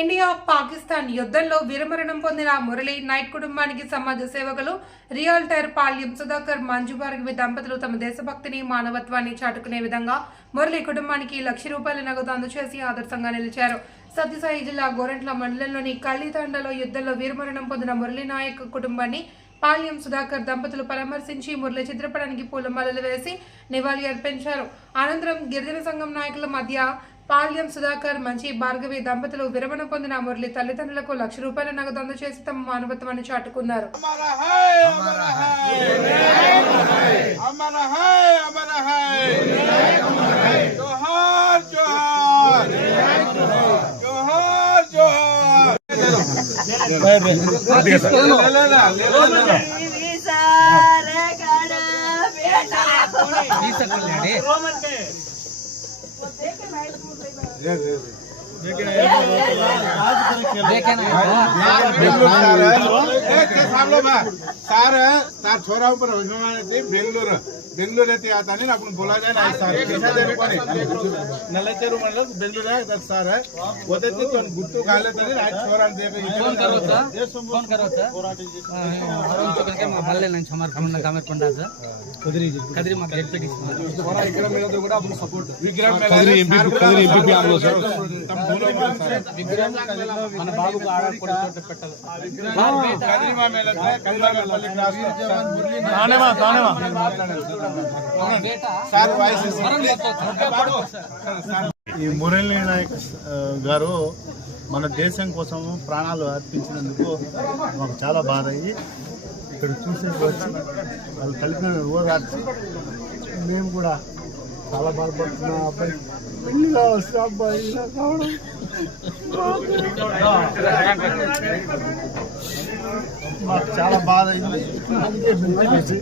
India Pakistan యుద్ధంలో వీరమరణం పొందిన మురళి నాయక్ కుటుంబానికి సమాజ సేవకులు రియల్టర్ పాల్యం సుధాకర్ మంజు భార్గవి దంపతులు తమ దేశభక్తిని మానవత్వాన్ని చాటుకునే విధంగా మురళి కుటుంబానికి లక్ష రూపాయల నగదు అందజేసి ఆదర్శంగా నిలిచారు. సత్యసాయి జిల్లా గోరంట్ల మండలంలోని కళ్ళితాండలో యుద్ధంలో వీరమరణం పొందిన మురళి నాయక్ కుటుంబాన్ని పాల్యం సుధాకర్ దంపతులు పరామర్శించి మురళి చిత్రపటానికి పూలమాలలు వేసి నివాళి అర్పించారు. అనంతరం గిరిజన సంఘం నాయకుల మధ్య పాల్యం సుధాకర్ మంచి భార్గవి దంపతులు విరమణ పొందిన మురళి తల్లిదండ్రులకు లక్ష రూపాయల నగదు అందజేసి తమ మానవత్వాన్ని చాటుకున్నారు. సార్ సార్ చోరా ఊపర్ అభిమానైతే బెంగళూరు బెంగళూరు అయితే ಆತಾನೆ నాకు బులాదే నా సార్ నల్లచెరు మండలం బెంగళూరు అయితే సార్ వదతి తోన్ గుట్టు కాలేదని నా చోరా అంటే సార్. ఈ మురళీ నాయక్ గారు మన దేశం కోసం ప్రాణాలు అర్పించినందుకు మాకు చాలా బాధ అయ్యి ఇక్కడ చూసేసి వచ్చి వాళ్ళు తల్లిదండ్రులు ఓదార్చి మేము కూడా చాలా బాధపడుతున్నాం అబ్బాయి. పెళ్ళి కావాల్సిన అబ్బాయి ఇలా కావడం? మాకు చాలా బాధ అయింది. అందుకే మేము చూసి